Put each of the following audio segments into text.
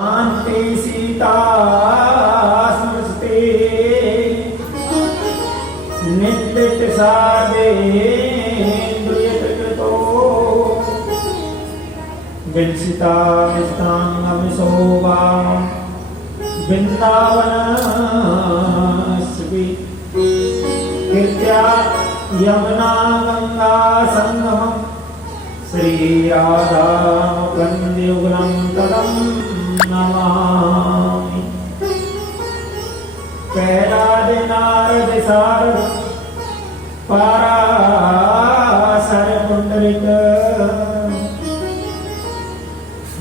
शांति सीता स्मृते नित्य सादेन्द्रियकृतो विंसिता विस्तांगमिशोभा वृंदावनस्वी कीर्त्या यमुना गंगा संगमम् श्री राधा वन्द्युगलं तदं नमामि। कैलादि नारद सारद पराशर पुंडरीक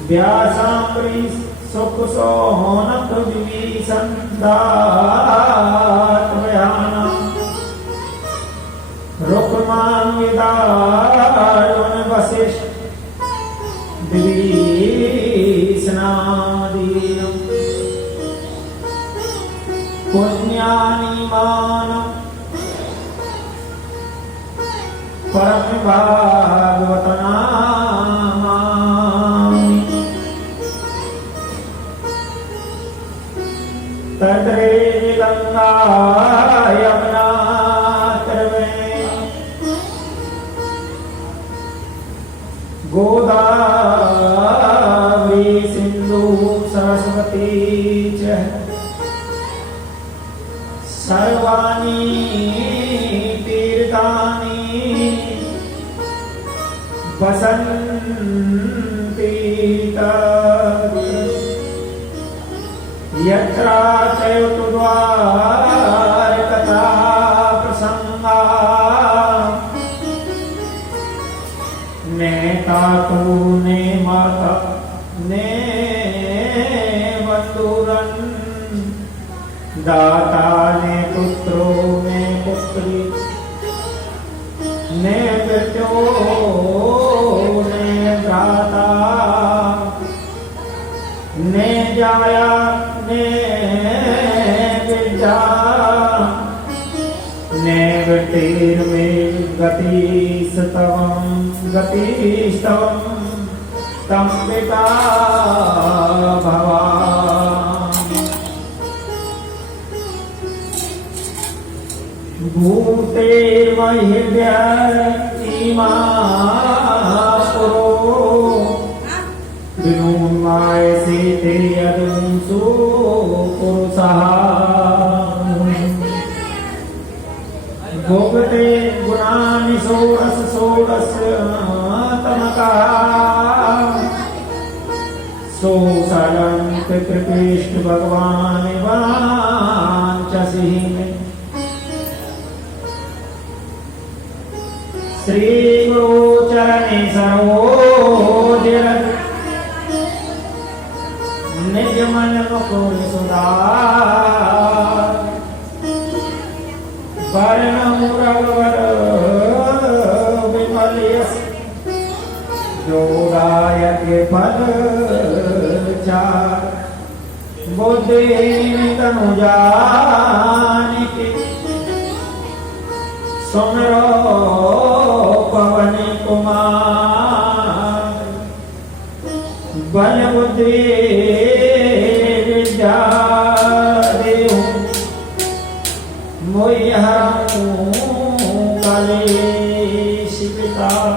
व्यासाम्बरीश सुखसोनक विभीषण दातवयानम् रुक्मान् विदारुण वसिष्ठ विभीषणादीनं पुण्यानि मानं परम भागवत नामामि। तत्रे गंगा यमुना गोदावरी सिंधु सरस्वती च सर्वाणि तीर्थानि वसन्ति यत्र चैतद्वारकथा प्रसंगा नेता तूने माता ने बंधुरन दाता ने पुत्रो ने पुत्री ने बेटो ने भ्राता ने जाया ने विद्या ने बेटीर में गति स्तवम गतिस्तवं तं पिता भवामि। भूते महिर्भ्यतीमा पुरो विनुमाय सीते यदुंसु पुरुषः भोगते गुणानि षोडश षोडश तमका सोऽसलंक कृपेष्ट भगवान वाञ्छसि श्री गुरु चरणे सरोज निज मन मुकुर सुधार वर्णम रघुवर विमल यश जोदायक फल चार बुद्धि तनु जानिके सुमरो पवन कुमार बल बुद्धि विद्या देहु मोहि हरऊ कलेश विकार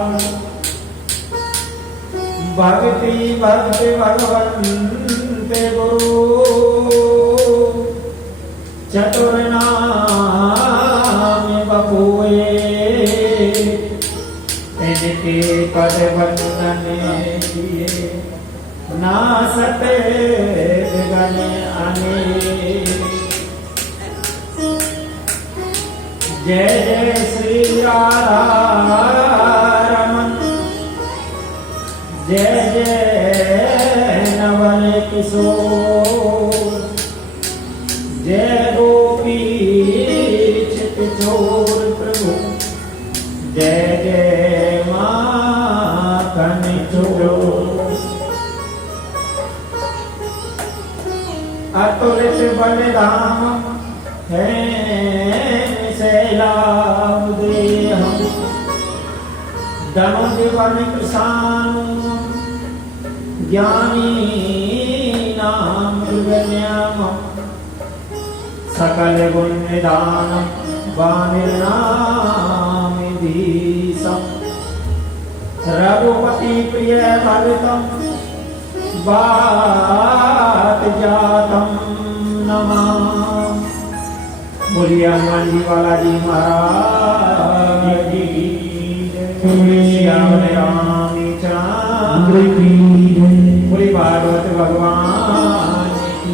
भक्ति भक्ति भगवन्ते गुरु चतुर नाम बपुए इनके पद वंदन किए नासते गण अनेक। जय जय श्री राधा रमन जय जय नवल किशोर जय गोपी चित चोर प्रभु जय जय माखन चोर। अतुलित बलधाम है शैलादेहं धनुर्वन कृशानु ज्ञानी दुर्गन्यामं सकल गुण निधानं वानिर्नामिधीशं रघुपति प्रिय भवितं बात जातं नमामि। बोलिए हनुमान जी बालाजी महाराज की श्याम रामचंद्र की बोले भागवत भगवान की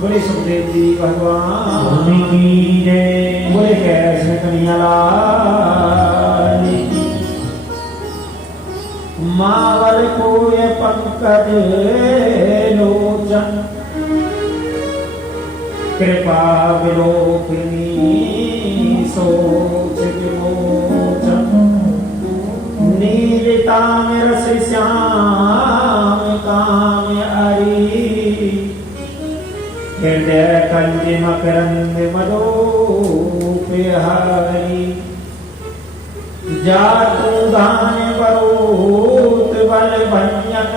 बोले सुखदेव जी भगवान की जय बोले कृष्ण कन्हैया लाल की। मावल कोय पंकज लोचन कृपा विलोकिनी सोच विमोचन नीलिताम्र श्याम काम हरि हृदय कंज मकरंद मधुप हरि जातु दान बरोत बल भंजन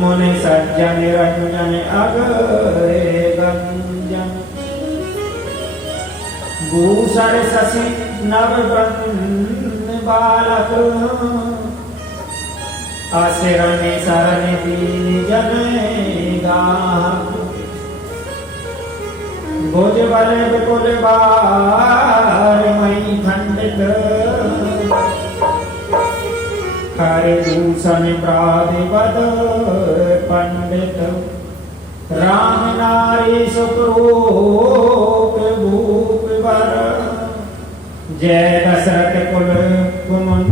मुनि सज्जन निरंजन अगरे गंजन भूषण शशि नवबंद बालक असरण शरण दीन जन गाहक भुज बल विपुल बार मई खंडित हरे भूषण प्रादिपद पंडित राम नारी सुप्रूप भूप वर जय दशरथ कुल कुमुद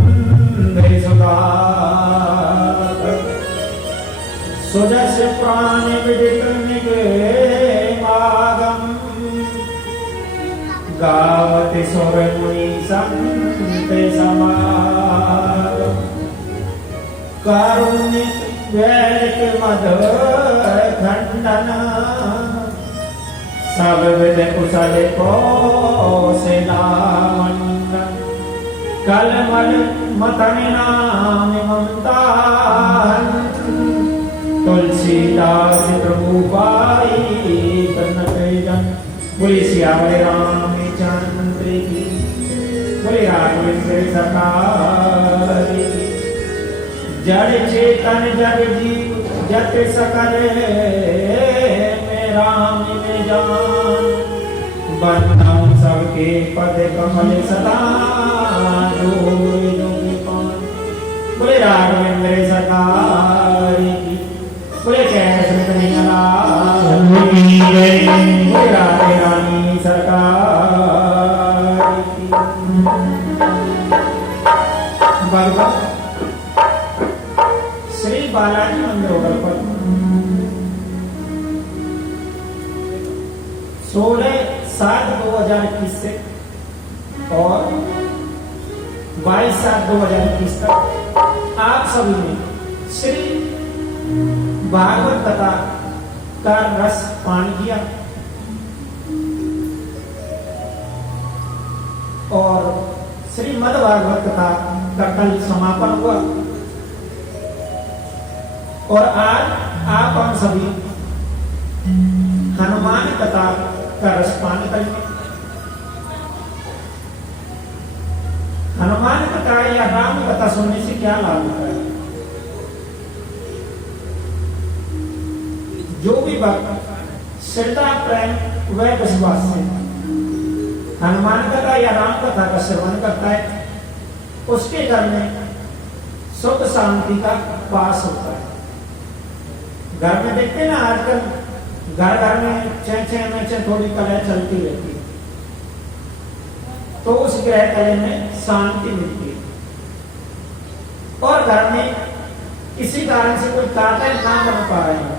सुधार सुजस प्राण विदित निगमागम गावति सुर मुनि संत समागम कारुण्य वैदिक मद खंडन सब विद कुशल कौशला मंडन कलमल मथन नाम ममता तुलसीदास प्रभु पाई कनक जन बोले श्यामले रामचंद्र की बोले राघवेंद्र सरकार की। जड़ चेतन जग जीव जत सकल में राम में जान बंधन सबके पद कमल सदा जोड़ जोड़ पान बोले राघवेंद्र सरकार की बोले कृष्ण कन्हैया लाल की बोले राधे रानी सरकार की। भगवान श्री बालाजी मंदिर पर 16/7/2021 से और 22/7/2021 तक आप सभी ने श्री भागवत कथा का रस पान किया और श्रीमद् भागवत कथा का कल समापन हुआ और आज आप हम सभी हनुमान कथा का रसपान करेंगे। हनुमान कथा या राम कथा सुनने से क्या लाभ होता है? जो भी भक्त श्रद्धा प्रेम व विश्वास से हनुमान कथा या राम कथा का श्रवण करता है उसके घर में सुख शांति का वास होता है। घर में देखते हैं ना आजकल घर घर में छह थोड़ी कलह चलती रहती है तो उस ग्रह कलह में शांति मिलती है और घर में किसी कारण से कोई कार्य ना बन पा रहे हैं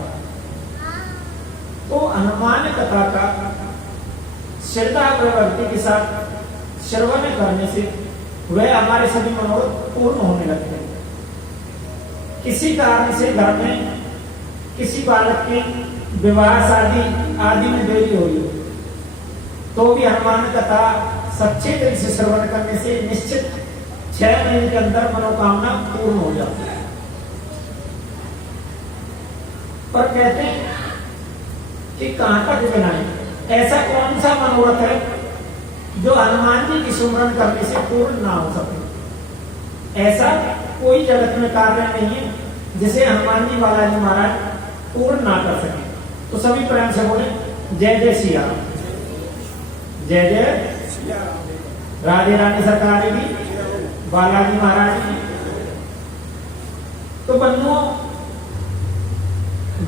तो हनुमान कथा का श्रद्धा प्रवृत्ति के साथ श्रवण करने से वह हमारे सभी मनोरथ पूर्ण होने लगते हैं। किसी कारण से घर में किसी बालक के विवाह शादी आदि में देरी हो रही तो भी हनुमान कथा सच्चे दिल से श्रवण करने से निश्चित 6 महीने के अंदर मनोकामना पूर्ण हो जाती है। पर कहते हैं कि कहां तक बनाए, ऐसा कौन सा मनोरथ है जो हनुमान जी की सुमरन करने से पूर्ण ना हो सके। ऐसा कोई जगत में कार्य नहीं है जिसे हनुमान जी बालाजी महाराज पूर्ण ना कर सके। तो सभी प्रेम से बोले जय जय सिया राम, जय जय राधे रानी सरकार की, बालाजी महाराज की। तो बंधुओं,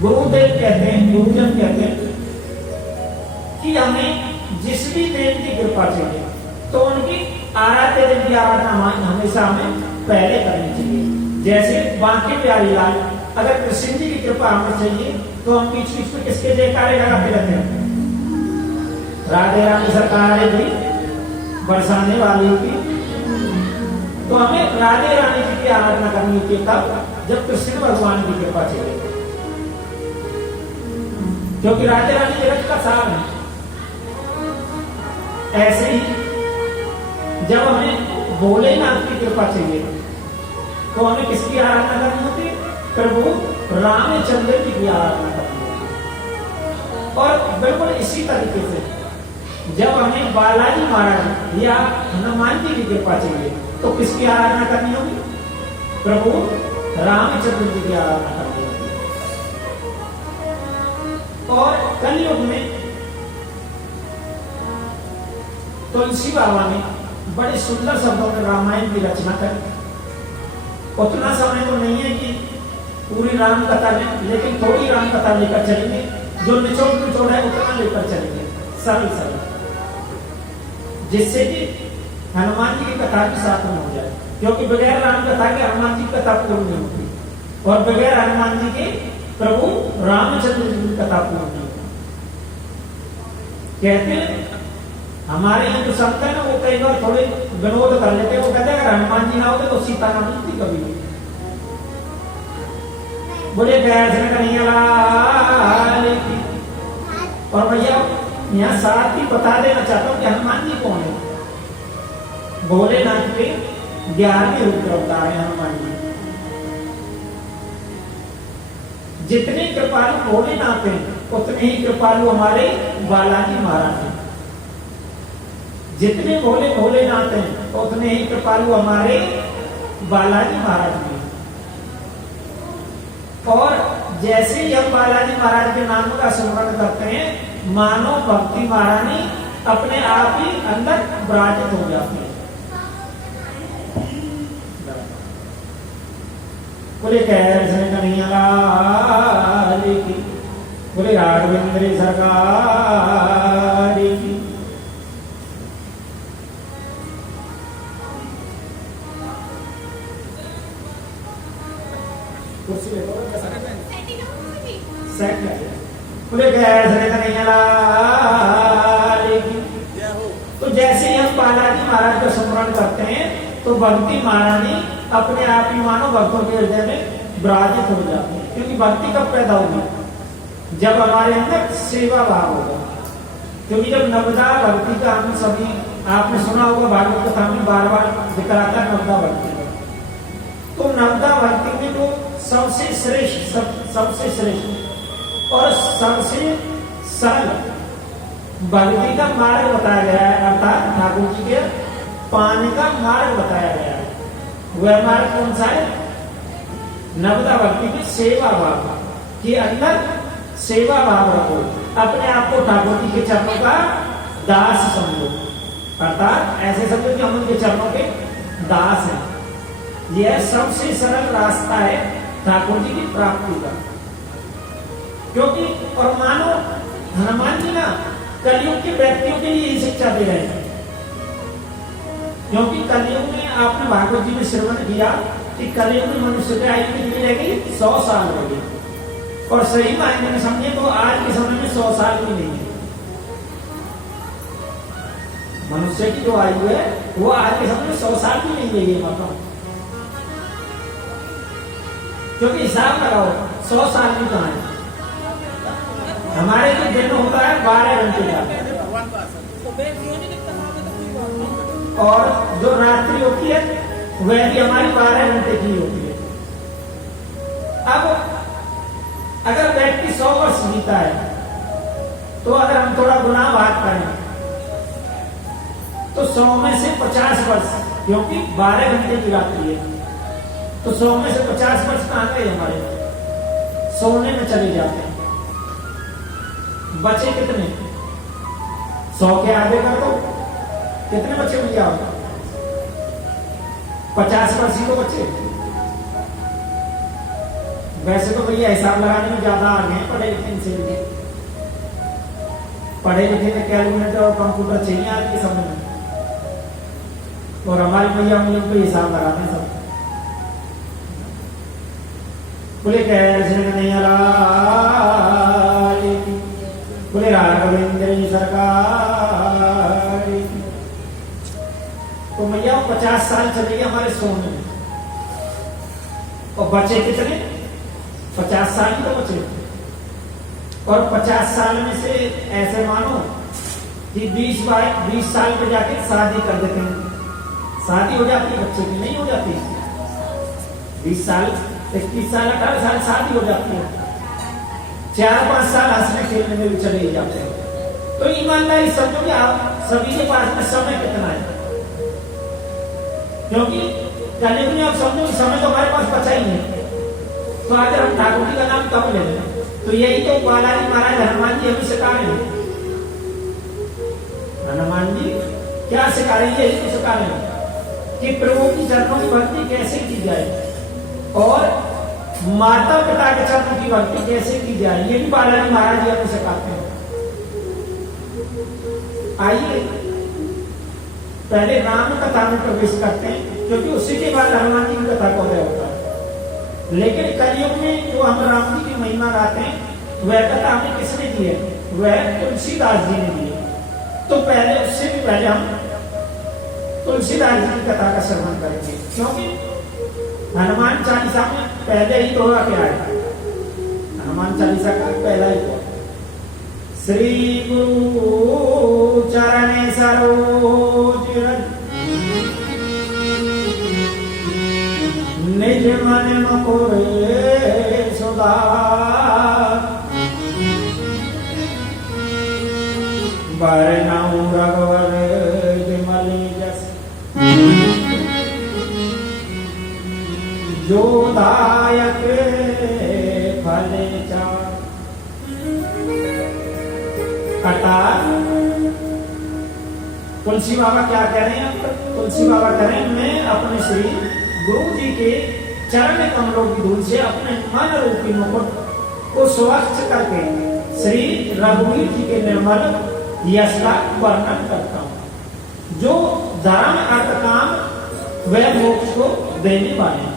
गुरुदेव कहते हैं, गुरुजन कहते हैं कि हमें जिस भी देव की कृपा चाहिए तो उनकी आराध्य देव की आराधना हमेशा हमें पहले करनी चाहिए। जैसे बांके प्यारी लाल, अगर कृष्ण जी की कृपा हमें चाहिए तो हम बीच बीच में किसके जयकारे लगाते रहते हैं? राधे रानी सरकार की, बरसाने वाली की। तो हमें राधे रानी जी की आराधना करनी होती है तब जब कृष्ण भगवान की कृपा चाहिए, क्योंकि राधे रानी जगत का सार है। ऐसे ही जब हमें भोलेनाथ की कृपा चाहिए तो हमें किसकी आराधना करनी होती है? प्रभु रामचंद्र जी की आराधना करनी होती है। और बिल्कुल इसी तरीके से जब हमें बालाजी महाराज या हनुमान जी की कृपा चाहिए तो किसकी आराधना करनी होगी? प्रभु रामचंद्र जी की आराधना करनी होगी। और कलयुग में तुलसी बाबा ने बड़े सुंदर शब्दों में रामायण की रचना करी। उतना समय तो नहीं है कि पूरी राम कथा में, लेकिन थोड़ी राम कथा लेकर चलेंगे, जो निचोड़ निचोड़ है उतना लेकर चलेंगे सरल सरल, जिससे कि हनुमान जी की कथा भी साथ में हो जाए। क्योंकि बगैर राम कथा के हनुमान जी की कथा पूर्ण नहीं होती और बगैर हनुमान जी के प्रभु रामचंद्र जी की कथा पूर्ण नहीं होती। कहते हैं हमारे यहाँ जो संत है ना, वो कई बार थोड़े विनोद कर लेते हैं। वो कहते हैं अगर हनुमान जी ना होते तो सीता ना मिलती कभी भी। बोले कैसे कन्हैया लाल की। और भैया यहाँ साथ ही बता देना चाहता हूँ कि हनुमान जी कौन है। भोलेनाथ के 11वें रुद्र अवतार है हनुमान जी। जितने कृपालु भोलेनाथ हैं उतने ही कृपालु हमारे बालाजी महाराज हैं। जितने भोले भोलेनाथ हैं उतने ही कृपालु हमारे बालाजी महाराज हैं। और जैसे ही हम बालाजी महाराज के नाम का स्मरण करते हैं, मानो भक्ति महारानी अपने आप ही अंदर विराजित हो जाती है। बोले कैसे कन्हैया लाल की, बोले राघवेंद्र सरकार की। बोले कैसे कन्हैया लाल की। तो जैसे ही हम बालाजी महाराज का स्मरण करते हैं तो भक्ति महारानी अपने आप ही मानो भक्तों के हृदय में विराजित हो जाती है। क्योंकि भक्ति कब पैदा होगी? जब हमारे अंदर सेवा भाव होगा। क्योंकि जब नवदा भक्ति का हम सभी आपने सुना होगा, भागवत कथा में बार बार जिक्र आता है नवदा भक्ति का। तो नवदा भक्ति में जो सबसे श्रेष्ठ और सबसे सरल भक्ति का मार्ग बताया गया है, अर्थात ठाकुर जी के पाने का मार्ग बताया गया है। वह मार्ग कौन सा है? नवदा भक्ति की सेवा भाव के अंदर सेवा भाव रखो, अपने आप को ठाकुर जी के चरणों का दास समझो। अर्थात ऐसे समझो कि हम उनके चरणों के दास हैं। यह सबसे सरल रास्ता है ठाकुर जी की प्राप्ति का। क्योंकि और मानो हनुमान जी ना कलयुग के व्यक्तियों के लिए यही शिक्षा दे रहे हैं। क्योंकि कलयुग में आपने भागवत जी में श्रवण किया कि कलयुग में मनुष्य की आयु कितनी रहेगी? 100 साल रहेगी। और सही मायने में समझे तो आज के समय में 100 साल भी नहीं है। मनुष्य की जो आयु है वो आज के समय में 100 साल भी नहीं रहेगी। मतलब क्योंकि हिसाब लगाओ 100 साल भी कहाँ है? हमारे जो दिन होता है 12 घंटे का, और जो रात्रि होती है वह भी हमारी 12 घंटे की होती है। अब अगर व्यक्ति 100 वर्ष जीता है तो अगर हम थोड़ा गुना भाग करें तो 100 में से 50 वर्ष, क्योंकि 12 घंटे की रात्रि है, तो 100 में से 50 वर्ष कहां गए हमारे, सोने में चले जाते हैं। बचे कितने, 100 के आधे कर दो, कितने बचे भैया, 50 वर्ष ही तो बचे। वैसे तो भैया हिसाब लगाने में ज्यादा आ गए पढ़े लिखे इनसे, पढ़े लिखे में कैलकुलेटर और कंप्यूटर चाहिए आज के समय में, और हमारे भैया हम लोग तो हिसाब लगाते हैं सब। बोले कैसे नहीं बोले राघवेंद्र सरकार। तो भैया 50 साल चले गए हमारे सोने में, और बचे कितने, 50 साल ही तो बचे। और 50 साल में से ऐसे मानो कि 20 साल पे जाके शादी कर देते हैं, शादी हो जाती है बच्चे की, नहीं हो जाती, 20 साल 21 साल 18 साल शादी हो जाती है, 4-5 साल हंसने खेलने में भी चले जाते हैं। तो ईमानदारी समझो कि आप सभी के पास में समय कितना है, क्योंकि कल में आप समझो समय तो हमारे पास बचा ही नहीं। तो अगर हम ठाकुर जी का नाम कब ले लें, तो यही तो बालाजी महाराज हनुमान जी हमें सिखा रहे हैं। हनुमान जी क्या सिखा रहे हैं, यही तो सिखा रहे हैं कि प्रभु की चरणों की भक्ति कैसे की जाए और माता पिता के चरणों की भक्ति कैसे की जाए, ये भी बालाजी महाराज जी हमें सिखाते हैं। आइए पहले राम कथा में प्रवेश करते हैं, क्योंकि उसी के बाद हनुमान जी की कथा को होता है। लेकिन कलयुग में जो हम राम जी की महिमा गाते हैं, वह कथा हमें किसने दी है, वह तुलसीदास जी ने दी है। तो पहले उससे भी पहले हम तुलसीदास जी की कथा का श्रवण करेंगे, क्योंकि हनुमान चालीसा में पहले ही दोहा क्या है, हनुमान चालीसा का पहला ही दोहा, श्री गुरु चरण सरोज निज मन मुकुर सुधार, बरनउँ रघुवर विमल जस, जो दायक फल चार। अर्थात तुलसी बाबा क्या कह रहे हैं, तुलसी बाबा कह रहे हैं मैं अपने श्री गुरु जी के चरण कमलों की धूल से अपने मन रूपी मुकुट को स्वच्छ करके श्री रघुवीर जी के निर्मल यश का वर्णन करता हूं, जो धर्म अर्थ काम व मोक्ष को देने वाले हैं।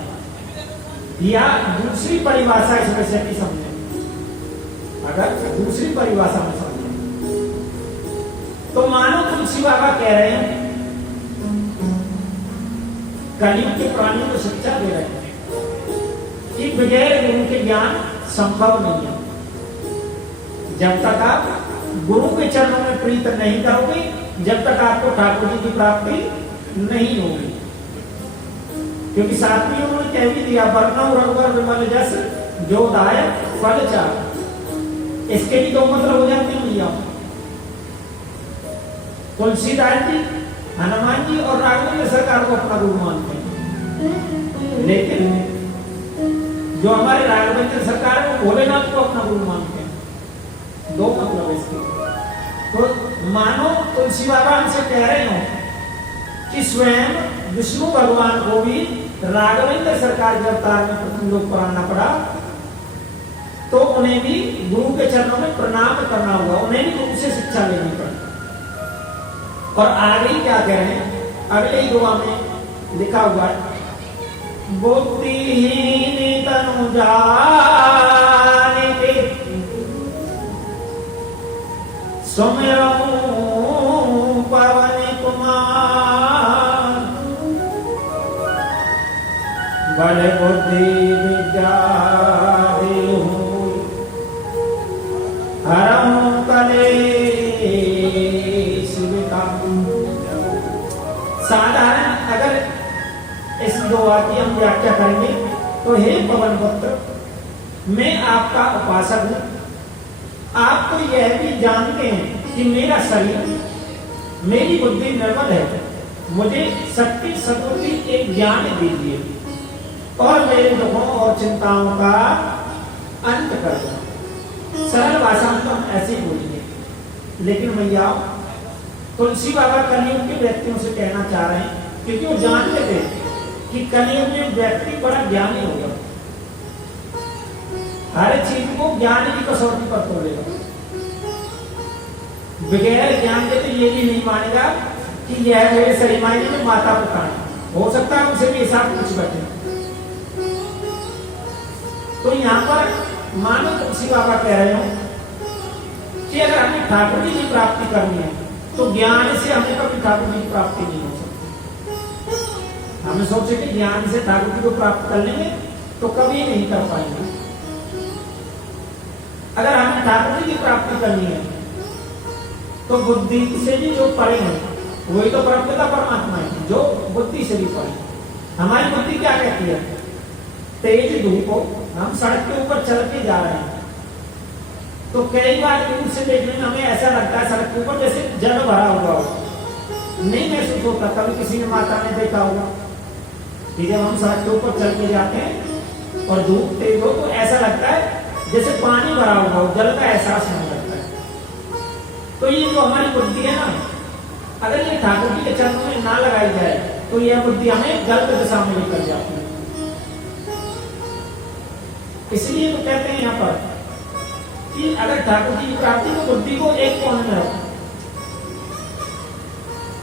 या दूसरी परिभाषा इस विषय की समझे, अगर दूसरी परिभाषा में समझे तो मानो तुलसी बाबा कह रहे हैं, कलयुग के प्राणियों को शिक्षा दे रहे हैं कि बगैर गुरु के ज्ञान संभव नहीं है। जब तक आप गुरु के चरणों में प्रीत नहीं करोगे, जब तक आपको ठाकुर जी की प्राप्ति नहीं होगी। क्योंकि साथ में उन्होंने कह भी दिया, बरनउँ रघुवर विमल जस, जो दायक फल चार। इसके भी दो मतलब हो जाते हैं भैया, तुलसीदास जी, हनुमान जी और राघवेंद्र सरकार को अपना गुरु मानते हैं, लेकिन जो हमारे राघवेंद्र सरकार है वो भोलेनाथ को अपना गुरु मानते हैं। दो मतलब इसके। तो मानो तुलसी बाबा हमसे कह रहे हो कि स्वयं विष्णु भगवान को भी राघवेंद्र सरकार के अवतार में प्रथम लोक पर आना पड़ा, तो उन्हें भी गुरु के चरणों में प्रणाम करना हुआ, उन्हें भी गुरु से शिक्षा लेनी पड़ी। और आगे क्या कह रहे हैं, अगले ही दुआ में लिखा हुआ है, बुद्धिहीन तनु जानिके सुमिरऊँ पवन कुमार, बल बुद्धि विद्या देहु हरऊँ कलेश विकाम। साधारण अगर इस दुआ की हम व्याख्या करेंगे तो हे पवन पुत्र, मैं आपका उपासक हूं। आप तो यह भी जानते हैं कि मेरा शरीर, मेरी बुद्धि निर्मल है। मुझे शक्ति सद्बुद्धि एक ज्ञान दीजिए और मेरे दुखों और चिंताओं का अंत कर दो। सरल भाषा में तो हम ऐसे ही बोलेंगे, लेकिन भैया तुलसी बाबा कलयुग के व्यक्तियों से कहना चाह रहे हैं, क्योंकि वो जानते थे कि कलयुग में व्यक्ति बड़ा ज्ञानी होगा, हर चीज को ज्ञान की कसौटी पर तोड़ेगा। बगैर ज्ञान के तो ये भी नहीं मानेगा कि यह मेरे सही मायने में माता पिता है। हो सकता है उनसे भी हिसाब कुछ बैठे। तो यहाँ पर मानो तुलसी बाबा कह रहे हो कि अगर हमें ठाकुर जी की प्राप्ति करनी है तो ज्ञान से हमें कभी ठाकुर जी की प्राप्ति नहीं हो सकती। हमें सोचे कि ज्ञान से ठाकुर जी को प्राप्त कर लेंगे तो कभी नहीं कर पाएंगे। अगर हमें ठाकुर जी की प्राप्ति करनी है तो बुद्धि से भी जो पढ़े हैं वही तो परमपिता परमात्मा है, जो बुद्धि से भी पढ़े। हमारी बुद्धि क्या कहती है? तेज धूप हो, हम सड़क के ऊपर चल के जा रहे हैं तो कई बार दूर से देखने में हमें ऐसा लगता है सड़क के ऊपर जैसे जल भरा हुआ हो, नहीं महसूस होता। कभी किसी ने माता ने देखा होगा कि जब हम सड़क के ऊपर चल के जाते हैं और धूप तेज हो तो ऐसा लगता है जैसे पानी भरा हुआ हो, जल का एहसास नहीं लगता है। तो ये जो हमारी बुद्धि है ना, अगर ये ठाकुर जी के चरणों में ना लगाई जाए तो यह बुद्धि हमें गलत दिशा में लेकर जाती है। इसलिए तो कहते हैं यहाँ पर कि अगर ठाकुर जी की प्राप्ति को बुद्धि को एक कोण में रखो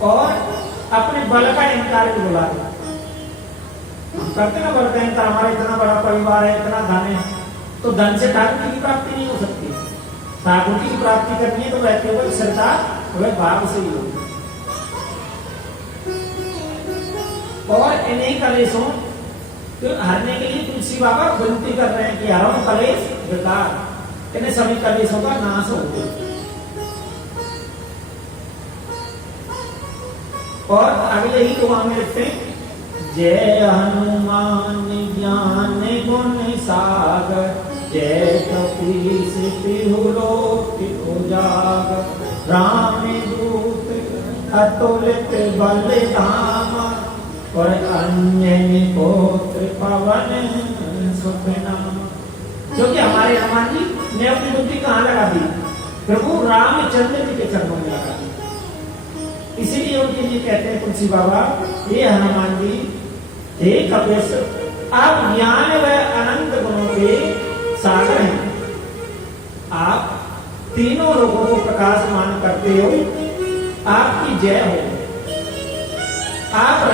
और अपने बल का अहंकार भी बुला दो। हम करते ना बल का अहंकार, हमारा इतना बड़ा परिवार है, इतना धन है, तो धन से ठाकुर जी की प्राप्ति नहीं हो सकती। ठाकुर जी की प्राप्ति करनी है तो वह केवल श्रद्धा वह भाव से ही होगी। और इन्हीं कलेशों तो हरने के लिए तुलसी बाबा विनती कर रहे हैं कि हरो कलेश विकार, इन्हें सभी कलेशों का नाश हो गया। और अगले ही दुआ में लिखते हैं, जय हनुमान ज्ञान गुण सागर, जय कपीस तिहु लोक उजागर, राम दूत अतुलित बल धामा, और अन्य पुत्र पवन सुख नाम। क्योंकि हमारे हनुमान जी ने अपनी बुद्धि कहाँ लगा दी? प्रभु रामचंद्र जी के चरणों में लगा दी। इसीलिए उनके लिए कहते हैं तुलसी बाबा, ये हनुमान जी हे कपीस, आप ज्ञान व अनंत गुणों के सागर हैं। आप तीनों लोगों को प्रकाशमान करते हो, आपकी जय हो। आप